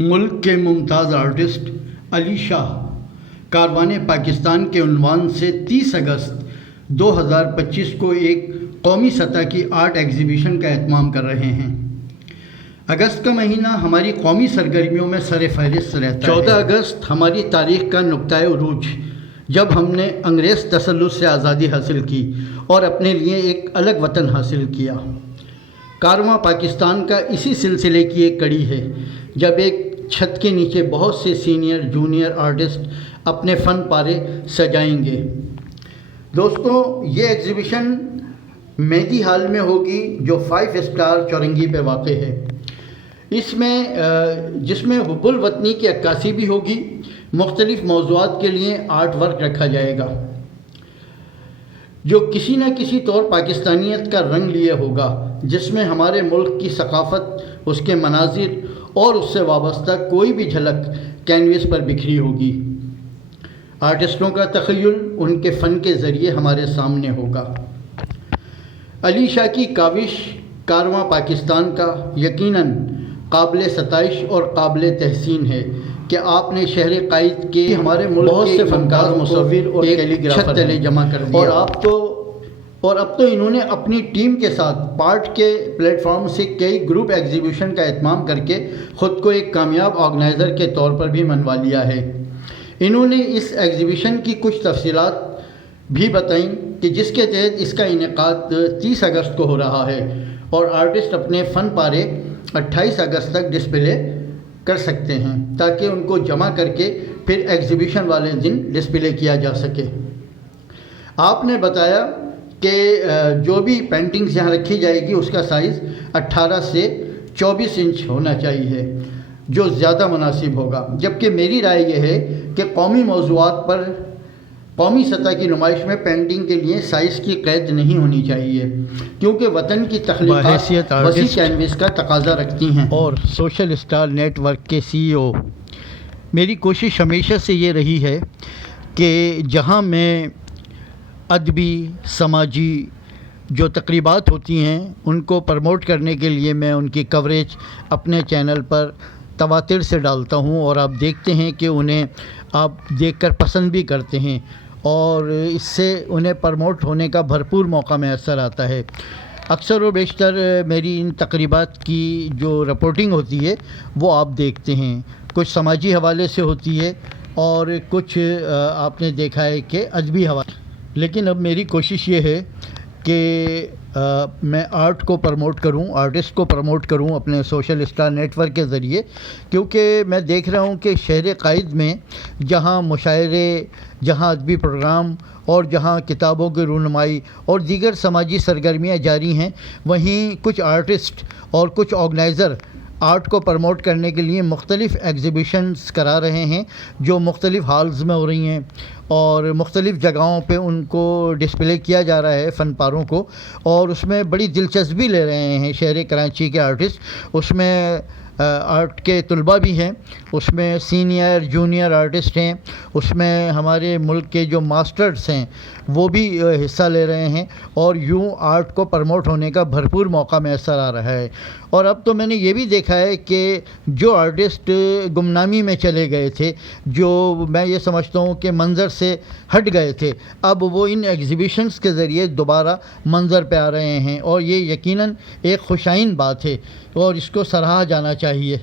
ملک کے ممتاز آرٹسٹ علی شاہ کاروان پاکستان کے عنوان سے 30 اگست 2025 کو ایک قومی سطح کی آرٹ ایگزیبیشن کا اہتمام کر رہے ہیں۔ اگست کا مہینہ ہماری قومی سرگرمیوں میں سر فہرست رہتا ہے۔ 14 اگست ہماری تاریخ کا نقطۂ عروج، جب ہم نے انگریز تسلط سے آزادی حاصل کی اور اپنے لیے ایک الگ وطن حاصل کیا۔ کارواں پاکستان کا اسی سلسلے کی ایک کڑی ہے، جب ایک چھت کے نیچے بہت سے سینئر جونیئر آرٹسٹ اپنے فن پارے سجائیں گے۔ دوستو، یہ ایگزیبیشن مہدی ہال میں ہوگی، جو 5 اسٹار چورنگی پہ واقع ہے۔ جس میں حب الوطنی کی عکاسی بھی ہوگی۔ مختلف موضوعات کے لیے آرٹ ورک رکھا جائے گا، جو کسی نہ کسی طور پاکستانیت کا رنگ لیے ہوگا، جس میں ہمارے ملک کی ثقافت، اس کے مناظر اور اس سے وابستہ کوئی بھی جھلک کینوس پر بکھری ہوگی۔ آرٹسٹوں کا تخیل ان کے فن کے ذریعے ہمارے سامنے ہوگا۔ علی شاہ کی کاوش کارواں پاکستان کا یقیناً قابل ستائش اور قابل تحسین ہے کہ آپ نے شہر قائد کے ہمارے ملک بہت سے فنکار، مصور اور چھت تلے جمع کر دیا، اور اب تو انہوں نے اپنی ٹیم کے ساتھ پارٹ کے پلیٹ فارم سے کئی گروپ ایگزیبیشن کا اہتمام کر کے خود کو ایک کامیاب آرگنائزر کے طور پر بھی منوا لیا ہے۔ انہوں نے اس ایگزیبیشن کی کچھ تفصیلات بھی بتائیں کہ جس کے تحت اس کا انعقاد 30 اگست کو ہو رہا ہے، اور آرٹسٹ اپنے فن پارے 28 اگست تک ڈسپلے کر سکتے ہیں، تاکہ ان کو جمع کر کے پھر ایگزیبیشن والے دن ڈسپلے کیا جا سکے۔ آپ نے بتایا کہ جو بھی پینٹنگز یہاں رکھی جائے گی، اس کا سائز 18 سے 24 انچ ہونا چاہیے، جو زیادہ مناسب ہوگا، جبکہ میری رائے یہ ہے کہ قومی موضوعات پر قومی سطح کی نمائش میں پینٹنگ کے لیے سائز کی قید نہیں ہونی چاہیے، کیونکہ وطن کی تخلیقات وسیع کینوس کا تقاضا رکھتی ہیں۔ اور سوشل اسٹار نیٹ ورک کے CEO، میری کوشش ہمیشہ سے یہ رہی ہے کہ جہاں میں ادبی، سماجی جو تقریبات ہوتی ہیں ان کو پروموٹ کرنے کے لیے میں ان کی کوریج اپنے چینل پر تواتر سے ڈالتا ہوں، اور آپ دیکھتے ہیں کہ انہیں آپ دیکھ کر پسند بھی کرتے ہیں، اور اس سے انہیں پروموٹ ہونے کا بھرپور موقع میسر آتا ہے۔ اکثر و بیشتر میری ان تقریبات کی جو رپورٹنگ ہوتی ہے وہ آپ دیکھتے ہیں، کچھ سماجی حوالے سے ہوتی ہے اور کچھ آپ نے دیکھا ہے کہ ادبی حوالے۔ لیکن اب میری کوشش یہ ہے کہ میں آرٹ کو پروموٹ کروں، آرٹسٹ کو پروموٹ کروں اپنے سوشل اسٹار نیٹ ورک کے ذریعے، کیونکہ میں دیکھ رہا ہوں کہ شہر قائد میں جہاں مشاعرے، جہاں ادبی پروگرام اور جہاں کتابوں کی رونمائی اور دیگر سماجی سرگرمیاں جاری ہیں، وہیں کچھ آرٹسٹ اور کچھ آرگنائزر آرٹ کو پروموٹ کرنے کے لیے مختلف ایگزیبیشنز کرا رہے ہیں، جو مختلف ہالز میں ہو رہی ہیں اور مختلف جگہوں پہ ان کو ڈسپلے کیا جا رہا ہے فن پاروں کو، اور اس میں بڑی دلچسپی لے رہے ہیں شہر کراچی کے آرٹسٹ۔ اس میں آرٹ کے طلباء بھی ہیں، اس میں سینئر جونیئر آرٹسٹ ہیں، اس میں ہمارے ملک کے جو ماسٹرز ہیں وہ بھی حصہ لے رہے ہیں، اور یوں آرٹ کو پروموٹ ہونے کا بھرپور موقع میسر آ رہا ہے۔ اور اب تو میں نے یہ بھی دیکھا ہے کہ جو آرٹسٹ گمنامی میں چلے گئے تھے، جو میں یہ سمجھتا ہوں کہ منظر سے ہٹ گئے تھے، اب وہ ان ایگزیبیشنز کے ذریعے دوبارہ منظر پہ آ رہے ہیں، اور یہ یقیناً ایک خوشائن بات ہے اور اس کو سراہا جانا چاہیے۔